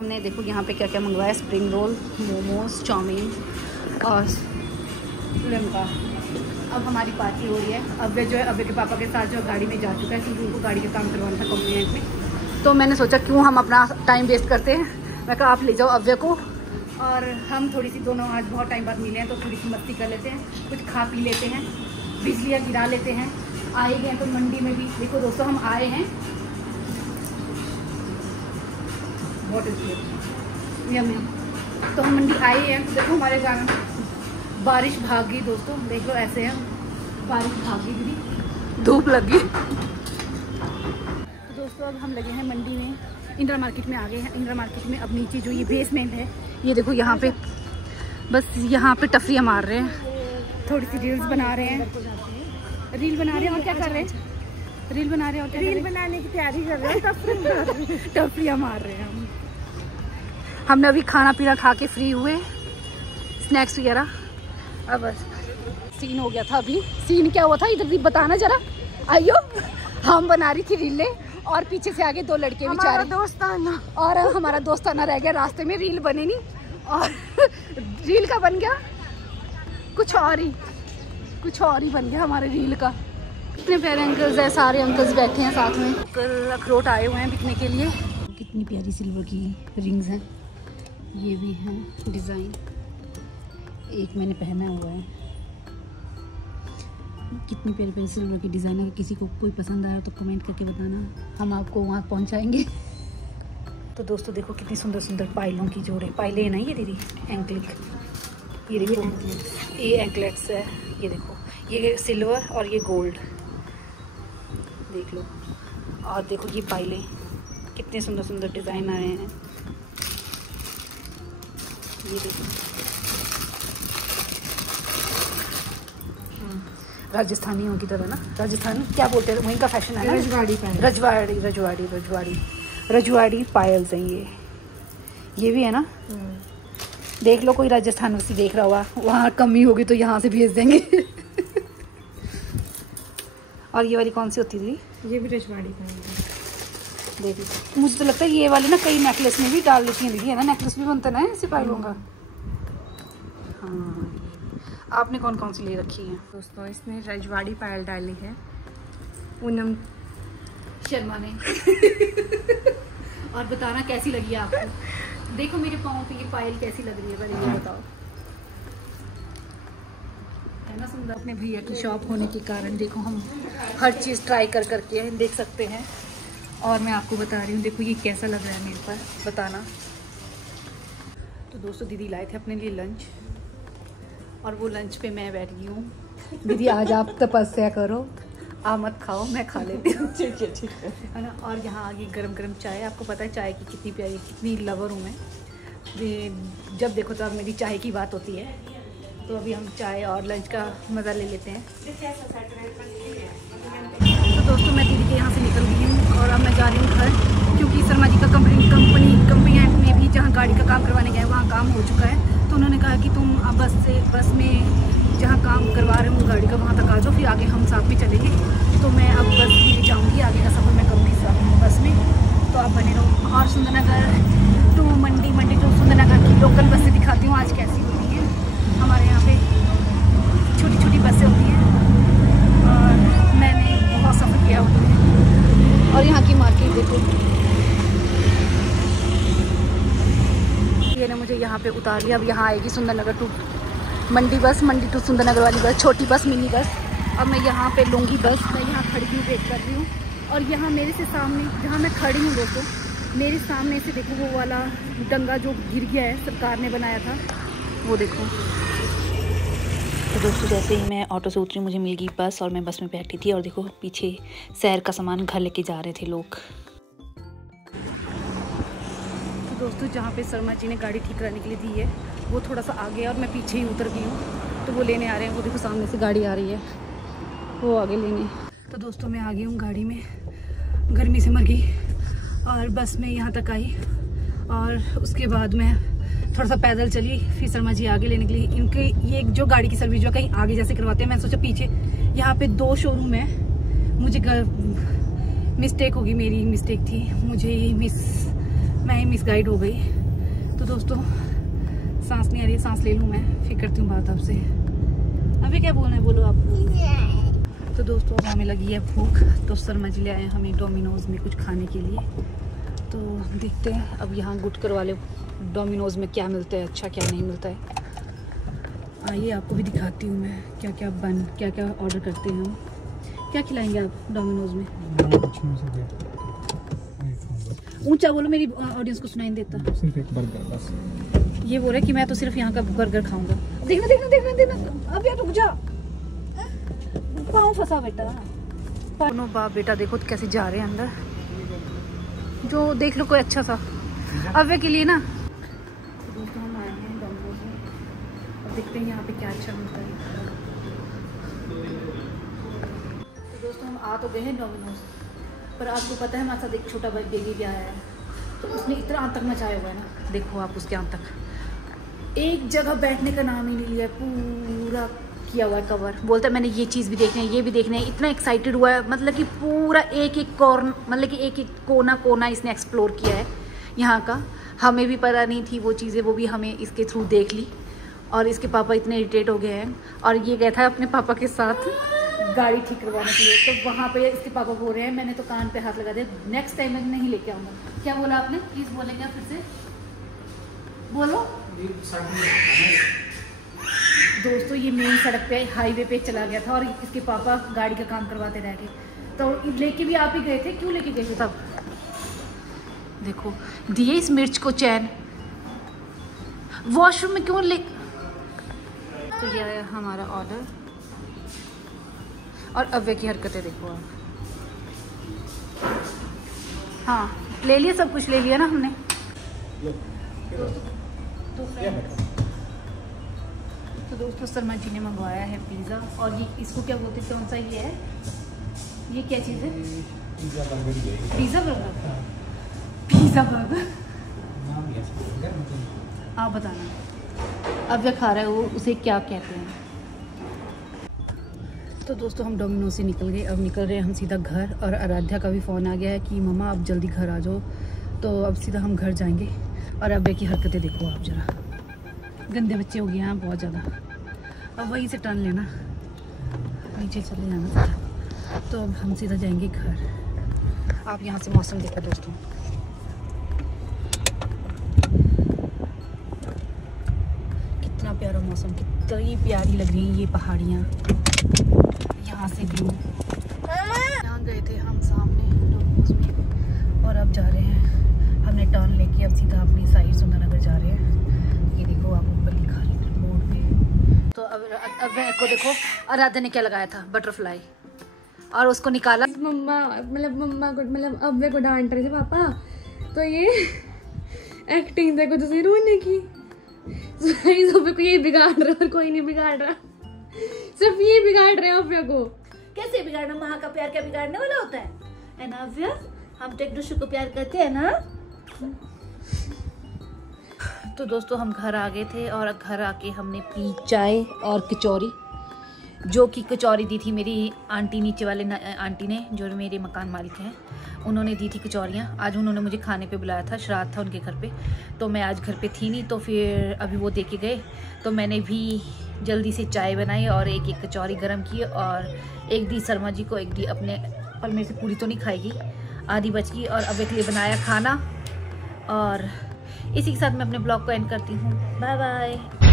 हमने देखो यहाँ पे क्या क्या मंगवाया, स्प्रिंग रोल, मोमोज, चाउमीन और लिम्का। अब हमारी पार्टी हो रही है। अव्य जो है, अव्य के पापा के साथ जो गाड़ी में जा चुका है क्योंकि उनको गाड़ी का काम करवाना था कंपनी में। तो मैंने सोचा क्यों हम अपना टाइम वेस्ट करते हैं, मैं कहा आप ले जाओ अव्य को और हम थोड़ी सी दोनों आज बहुत टाइम बाद मिले हैं तो थोड़ी सी मस्ती कर लेते हैं, कुछ खा पी लेते हैं, बिजलियाँ गिरा लेते हैं। आए गए तो मंडी में भी देखो दोस्तों हम आए हैं। तो हम मंडी आए हैं, देखो हमारे गाँव में बारिश भाग गई दोस्तों, देख लो ऐसे है, बारिश भाग गई दीदी, धूप लग गई। तो दोस्तों अब हम लगे हैं मंडी में, इंदिरा मार्केट में आ गए हैं। इंदिरा मार्केट में अब नीचे जो ये बेसमेंट है, ये देखो यहाँ पे बस यहाँ पे टफरियाँ मार रहे हैं, थोड़ी सी रील्स बना रहे हैं, रील बना रहे हैं और क्या कर रहे हैं, रील बना रहे हैं और क्या रील बनाने की तैयारी कर रहे हैं, टफरियाँ मार रहे हैं। हमने अभी खाना पीना खा के फ्री हुए, स्नैक्स वगैरह। अब बस सीन हो गया था, अभी सीन क्या हुआ था इधर बताना जरा। आइयो, हम बना रही थी रीलें और पीछे से आगे दो लड़के बेचारे दोस्ताना, और हमारा दोस्ताना रह गया रास्ते में, रील बने नहीं। और रील का बन गया कुछ और ही बन गया हमारे रील का। इतने प्यारे अंकल्स है, सारे अंकल्स बैठे हैं साथ में। अंकल अखरोट आए हुए हैं बिकने के लिए। कितनी प्यारी सिल्वर की रिंग्स हैं, ये भी है डिज़ाइन, एक मैंने पहना हुआ है। कितनी प्यारी प्यारी सिल्वर की डिज़ाइन है। किसी को कोई पसंद आया तो कमेंट करके बताना, हम आपको वहाँ पहुँचाएंगे। तो दोस्तों देखो कितनी सुंदर सुंदर पायलों की जोड़े, पायलें है ना ये दीदी, एंकलेट, ये देखो ये एंकलेट्स है, ये देखो ये सिल्वर और ये गोल्ड, देख लो। और देखो ये पायलें, कितने सुंदर सुंदर डिज़ाइन आए हैं, ये देखो। राजस्थानियों की तरह ना, राजस्थान क्या बोलते हैं वहीं का फैशन है ना, रजवाड़ी पायल्स हैं ये भी है ना। देख लो कोई राजस्थान से देख रहा हुआ, वहाँ कमी होगी तो यहाँ से भेज देंगे। और ये वाली कौन सी होती थी, ये भी रजवाड़ी पायल। देख लो, मुझे तो लगता है ये वाली ना कई नेकलेस में भी डाल देती हैं दीदी, है ना, नेकलेस भी बनता है ना ऐसे पायलों का। हाँ, आपने कौन कौन सी ले रखी है दोस्तों? इसने रजवाड़ी पायल डाली है पूनम शर्मा ने। और बताना कैसी लगी आपको। देखो मेरे पाँव पे ये पायल कैसी लग रही है, पहले ये बताओ, है ना सुंदर। अपने भैया की शॉप होने के कारण देखो हम हर चीज़ ट्राई करके देख सकते हैं। और मैं आपको बता रही हूँ, देखो ये कैसा लग रहा है मेरे पर, बताना। तो दोस्तों दीदी लाए थे अपने लिए लंच, और वो लंच पे मैं बैठ गई हूँ। दीदी आज आप तपस्या करो, आप मत खाओ, मैं खा लेती हूँ। ठीक है ना। और यहाँ आगे गरम गरम चाय, आपको पता है चाय की कितनी प्यारी, कितनी लवर हूँ मैं, जब देखो तब मेरी चाय की बात होती है। तो अभी हम चाय और लंच का मज़ा ले लेते हैं। तो दोस्तों मैं दीदी के यहाँ से निकल गई हूँ और अब मैं जा रही हूँ घर, क्योंकि शर्मा जी का कंपनियाँ में भी जहाँ गाड़ी का काम करवाने गए वहाँ काम हो चुका है। तो उन्होंने कहा कि तुम अब बस में जहाँ काम करवा रहे हो गाड़ी का वहाँ तक आ जाओ, फिर आगे हम साथ में चलेंगे। तो मैं अब बस में जाऊँगी, आगे का सफ़र मैं करूँगी बस में। तो आप बने रहो। और सुंदरनगर टू मंडी जो सुंदरनगर की लोकल बसें दिखाती हूँ आज कैसी होती हैं। हमारे यहाँ पे छोटी छोटी बसें होती हैं और मैंने बहुत सफ़र किया होता है। और यहाँ की मार्केट देखो, ये ने मुझे यहाँ पे उतार लिया। अब यहाँ आएगी सुंदरनगर टू मंडी बस, मंडी टू सुंदरनगर वाली बस, छोटी बस, मिनी बस। अब मैं यहाँ पे लूँगी बस। मैं यहाँ खड़ी हूँ, वेट कर रही हूँ। और यहाँ मेरे से सामने जहाँ मैं खड़ी हूँ दोस्तों, मेरे सामने से देखो वो वाला डंगा जो गिर गया है, सरकार ने बनाया था, वो देखो। तो दोस्तों जैसे ही मैं ऑटो से उतरी मुझे मिल गई बस और मैं बस में बैठी थी। और देखो पीछे शहर का सामान घर लेके जा रहे थे लोग। तो दोस्तों जहाँ पे शर्मा जी ने गाड़ी ठीक कराने के लिए दी है वो थोड़ा सा आगे और मैं पीछे ही उतर गई हूँ। तो वो लेने आ रहे हैं, वो देखो सामने से गाड़ी आ रही है, वो आगे लेने। तो दोस्तों मैं आ गई हूँ गाड़ी में, गर्मी से मर गई और बस में यहाँ तक आई। और उसके बाद मैं थोड़ा सा पैदल चली, फिर शर्मा जी आगे लेने के लिए। इनके ये जो गाड़ी की सर्विस जो कहीं आगे जैसे करवाते हैं, मैं सोचा पीछे यहाँ पे 2 शोरूम है। मुझे मिस्टेक होगी, मेरी मिस्टेक थी, मुझे मैं मैंने मिसगाइड हो गई। तो दोस्तों सांस नहीं आ रही है, सांस ले लूँ मैं, फिर करती हूँ बात आपसे। अभी क्या बोलना है, बोलो आप। तो दोस्तों अब हमें लगी है भूख, तो शर्मा जी ले आए हमें डोमिनोज़ में कुछ खाने के लिए। तो देखते हैं अब यहाँ गुटकर वाले डोमिनोज़ में क्या मिलता है, अच्छा क्या नहीं मिलता है। आइए आपको भी दिखाती हूँ मैं क्या क्या ऑर्डर करते हैं हम। क्या खिलाएंगे आप डोमिनोज़ में? ऊंचा बोलो, मेरी ऑडियंस को सुनाई नहीं देता। सिर्फ एक बर्गर बस। ये बोल रहा है कि मैं तो सिर्फ यहाँ का बर्गर खाऊंगा। देखना देखना देखना देखना, अब यार रुक जा, पाँव फंसा बेटा। दोनों बाप बेटा देखो कैसे जा रहे हैं अंदर, जो देख लो कोई अच्छा सा अव्वे के लिए ना। तो दोस्तों हम आए हैं डोमिनोज में, अब देखते हैं यहाँ पे क्या अच्छा मिलता है। तो दोस्तों हम आ तो गए हैं डोमिनोज, पर आपको पता है हमारे साथ एक छोटा बेबी भी आया है, तो उसने इतना अंत तक मचाया हुआ है ना, देखो आप उसके अंत तक एक जगह बैठने का नाम ही नहीं लिया, पूरा किया हुआ है कवर। बोलता है मैंने ये चीज़ भी देखना है, ये भी देखना है, इतना एक्साइटेड हुआ है, मतलब कि पूरा एक एक कॉर्नर, मतलब कि एक एक कोना कोना इसने एक्सप्लोर किया है यहाँ का। हमें भी पता नहीं थी वो चीज़ें, वो भी हमें इसके थ्रू देख ली। और इसके पापा इतने इरिटेट हो गए हैं, और ये गया था अपने पापा के साथ गाड़ी ठीक करवाने के लिए। तो वहाँ पे इसके पापा बोल रहे हैं, मैंने तो कान पे हाथ लगा दिया, नेक्स्ट टाइम मैं नहीं लेके आऊँगा। क्या बोला आपने, प्लीज़ बोलेंगे फिर से, बोलो। दोस्तों ये मेन सड़क पे हाईवे पे चला गया था, और इसके पापा गाड़ी का काम करवाते रह गए। तो लेके भी आप ही गए थे, क्यों लेके गए थे तब? देखो दिए इस मिर्च को चैन, वॉशरूम में क्यों ले। तो ये आया हमारा ऑर्डर, और अव्वे की हरकतें देखो आप। हाँ ले लिया, सब कुछ ले लिया ना हमने। तो दोस्तों शर्मा जी ने मंगवाया है पिज़्ज़ा, और ये इसको क्या बोलते हैं, कौन सा ये है, ये क्या चीज़ है? Pizza burger. पिज़्ज़ा बर्गर आप बताना, अब जो खा रहा है वो उसे क्या कहते हैं। तो दोस्तों हम डोमिनोज से निकल गए, अब निकल रहे हैं हम सीधा घर। और आराध्या का भी फ़ोन आ गया है कि मम्मा आप जल्दी घर आ जाओ, तो अब सीधा हम घर जाएंगे। और अब्बे की हरकतें देखो आप ज़रा, गंदे बच्चे हो गए हैं बहुत ज़्यादा। अब वहीं से टर्न लेना, नीचे चले जाना सीधा। तो अब हम सीधा जाएंगे घर। आप यहाँ से मौसम देखो दोस्तों, कितना प्यारा मौसम, कितनी प्यारी लग रही है ये पहाड़ियाँ, यहाँ से व्यू। यहाँ गए थे हम सामने डोमिनोज में, और अब जा रहे हैं, हमने टर्न लेके अब सीधा अपनी साइड सुंदरनगर जा रहे हैं। ये देखो आप ऊपर लिखा है बोर्ड पे। तो अब को देखो आराध्या ने क्या लगाया था, बटरफ्लाई, और उसको निकाला। मम्मा मतलब अब्बे को डांट रहे थे पापा, तो ये एक्टिंग देखो तो रोने की। अब्बे को ये बिगाड़ रहा और कोई नहीं बिगाड़ रहा, सिर्फ ये बिगाड़ रहे हैं अब्बे को। कैसे बिगाड़ना, माँ का प्यार क्या बिगाड़ने वाला होता है ना अव्या? हम तो एक दूसरे को प्यार करते हैं ना। तो दोस्तों हम घर आ गए थे, और घर आके हमने पी चाय और कचौरी, जो कि कचौरी दी थी मेरी आंटी, नीचे वाले आंटी ने, जो मेरे मकान मालिक हैं, उन्होंने दी थी कचौरियाँ। आज उन्होंने मुझे खाने पे बुलाया था, श्राद्ध था उनके घर पे, तो मैं आज घर पे थी नहीं, तो फिर अभी वो दे के गए, तो मैंने भी जल्दी से चाय बनाई और एक एक कचौरी गर्म की, और एक दी शर्मा जी को, एक दी अपने, पर मेरे से पूरी तो नहीं खाएगी, आधी बच गई, और अब के लिए बनाया खाना। और इसी के साथ मैं अपने ब्लॉग को एंड करती हूँ। Bye bye.